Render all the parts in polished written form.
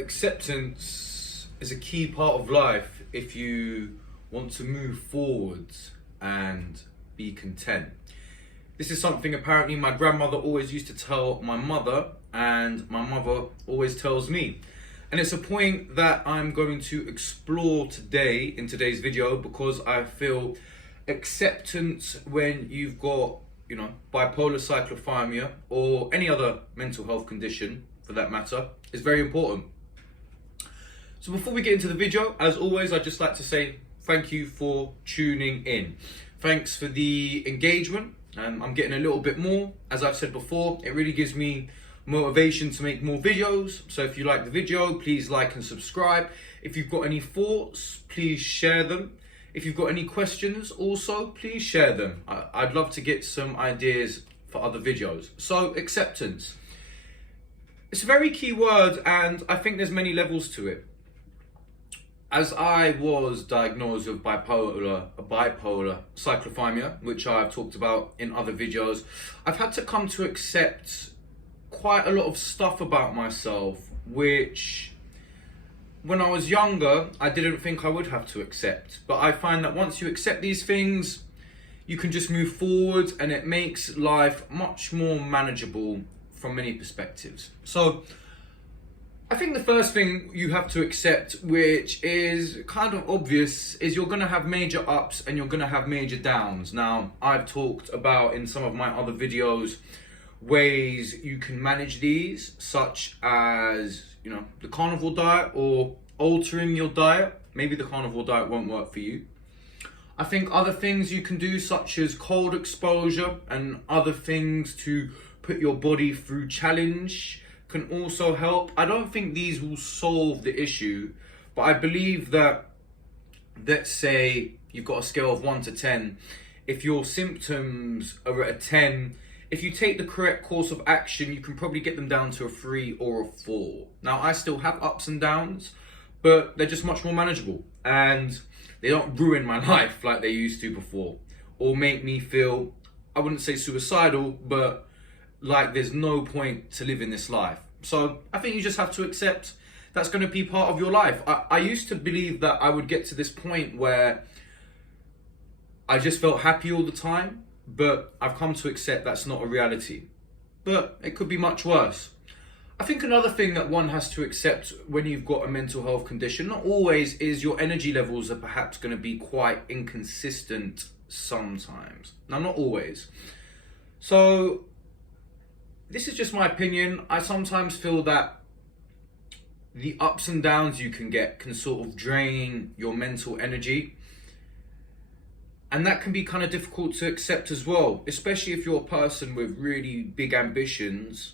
Acceptance is a key part of life if you want to move forwards and be content. This is something apparently my grandmother always used to tell my mother, and my mother always tells me. And it's a point that I'm going to explore today in today's video, because I feel acceptance when you've got, bipolar, cyclothymia, or any other mental health condition for that matter, is very important. So before we get into the video, as always, I'd just like to say thank you for tuning in. Thanks for the engagement. I'm getting a little bit more. As I've said before, it really gives me motivation to make more videos. So if you like the video, please like and subscribe. If you've got any thoughts, please share them. If you've got any questions, also please share them. I'd love to get some ideas for other videos. So acceptance. It's a very key word, and I think there's many levels to it. As I was diagnosed with bipolar cyclothymia, which I've talked about in other videos, I've had to come to accept quite a lot of stuff about myself, which when I was younger, I didn't think I would have to accept. But I find that once you accept these things, you can just move forward, and it makes life much more manageable from many perspectives. So I think the first thing you have to accept, which is kind of obvious, is you're going to have major ups and you're going to have major downs. Now, I've talked about in some of my other videos ways you can manage these, such as, the carnivore diet or altering your diet. Maybe the carnivore diet won't work for you. I think other things you can do, such as cold exposure and other things to put your body through challenge, can also help. I don't think these will solve the issue, but I believe that, let's say you've got a scale of 1 to 10. If your symptoms are at a 10, if you take the correct course of action, you can probably get them down to a 3 or a 4. Now, I still have ups and downs, but they're just much more manageable, and they don't ruin my life like they used to before, or make me feel, I wouldn't say suicidal, but like there's no point to live in this life. So I think you just have to accept that's going to be part of your life. I used to believe that I would get to this point where I just felt happy all the time, but I've come to accept that's not a reality. But it could be much worse. I think another thing that one has to accept when you've got a mental health condition, not always, is your energy levels are perhaps going to be quite inconsistent sometimes. Now, not always. So this is just my opinion. I sometimes feel that the ups and downs you can get can sort of drain your mental energy. And that can be kind of difficult to accept as well, especially if you're a person with really big ambitions.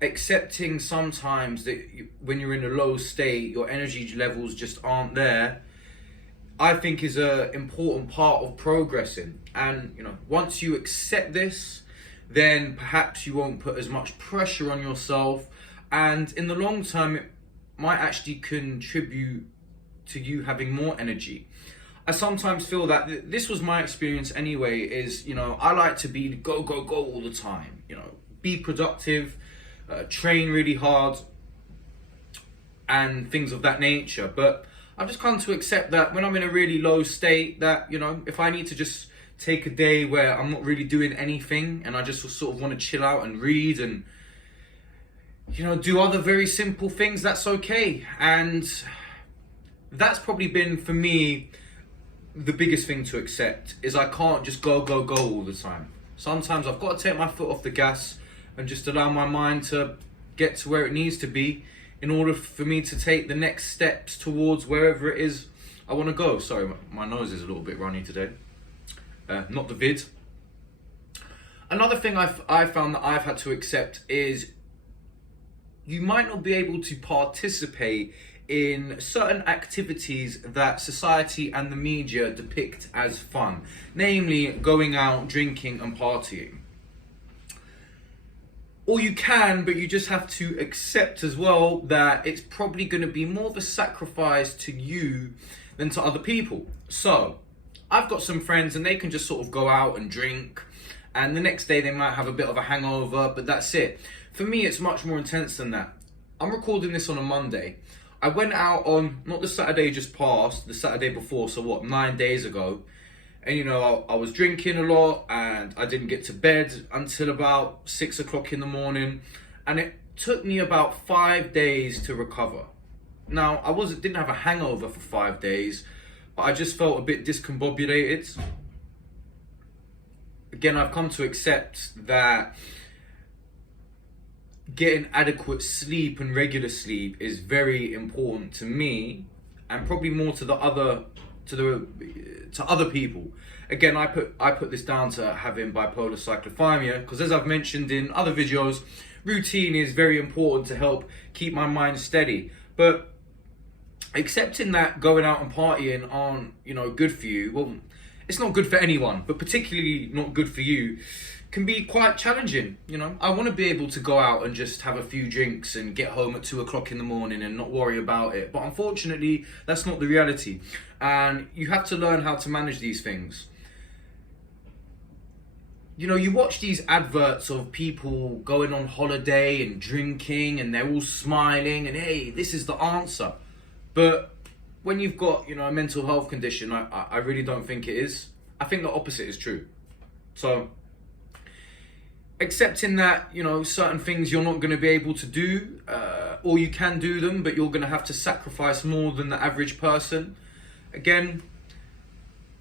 Accepting sometimes that when you're in a low state, your energy levels just aren't there, I think is an important part of progressing. And, once you accept this, then perhaps you won't put as much pressure on yourself, and in the long term it might actually contribute to you having more energy. I sometimes feel that this was my experience anyway, is I like to be go all the time, be productive, train really hard and things of that nature. But I've just come to accept that when I'm in a really low state, that if I need to just take a day where I'm not really doing anything and I just sort of want to chill out and read and do other very simple things, that's okay. And that's probably been, for me, the biggest thing to accept, is I can't just go all the time. Sometimes I've got to take my foot off the gas and just allow my mind to get to where it needs to be in order for me to take the next steps towards wherever it is I want to go. Sorry, my nose is a little bit runny today. Not the vid. Another thing I found that I've had to accept is you might not be able to participate in certain activities that society and the media depict as fun, namely going out, drinking and partying. Or you can, but you just have to accept as well that it's probably going to be more of a sacrifice to you than to other people. So I've got some friends and they can just sort of go out and drink, and the next day they might have a bit of a hangover, but that's it. For me, it's much more intense than that. I'm recording this on a Monday. I went out on, not the Saturday just passed, the Saturday before, so what, 9 days ago. And you know, I was drinking a lot and I didn't get to bed until about 6 o'clock in the morning. And it took me about 5 days to recover. Now, didn't have a hangover for 5 days, but I just felt a bit discombobulated. Again, I've come to accept that getting adequate sleep and regular sleep is very important to me, and probably more to other people. Again, I put this down to having bipolar cyclothymia, because as I've mentioned in other videos, routine is very important to help keep my mind steady. But accepting that going out and partying aren't, you know, good for you, well, it's not good for anyone, but particularly not good for you, can be quite challenging. You know, I want to be able to go out and just have a few drinks and get home at 2 o'clock in the morning and not worry about it. But unfortunately, that's not the reality. And you have to learn how to manage these things. You know, you watch these adverts of people going on holiday and drinking and they're all smiling and, hey, this is the answer. But when you've got, you know, a mental health condition, I really don't think it is. I think the opposite is true. So accepting that, you know, certain things you're not going to be able to do, or you can do them, but you're going to have to sacrifice more than the average person. Again,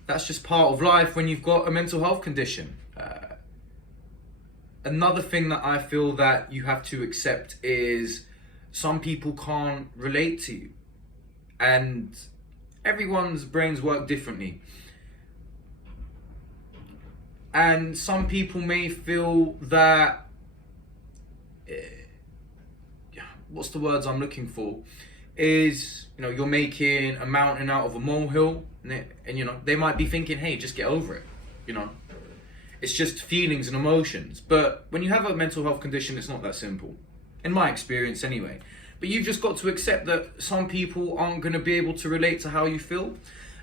that's just part of life when you've got a mental health condition. Another thing that I feel that you have to accept is some people can't relate to you, and everyone's brains work differently. And some people may feel that, what's the words I'm looking for, is, you know, you're making a mountain out of a molehill, and you know, they might be thinking, hey, just get over it, you know. It's just feelings and emotions. But when you have a mental health condition, it's not that simple, in my experience anyway. But you've just got to accept that some people aren't going to be able to relate to how you feel,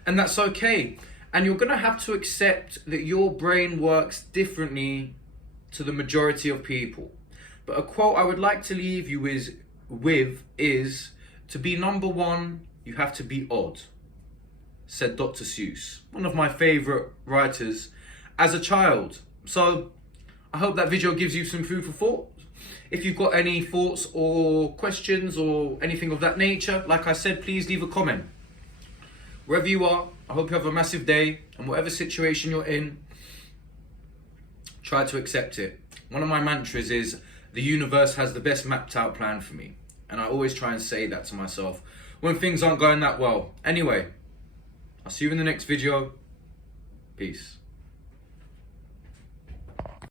and that's okay. And you're going to have to accept that your brain works differently to the majority of people. But a quote I would like to leave you with is, to be number one, you have to be odd, said Dr. Seuss, one of my favorite writers as a child. So I hope that video gives you some food for thought. If you've got any thoughts or questions or anything of that nature, like I said, please leave a comment. Wherever you are, I hope you have a massive day, and whatever situation you're in, try to accept it. One of my mantras is, the universe has the best mapped out plan for me. And I always try and say that to myself when things aren't going that well. Anyway, I'll see you in the next video. Peace.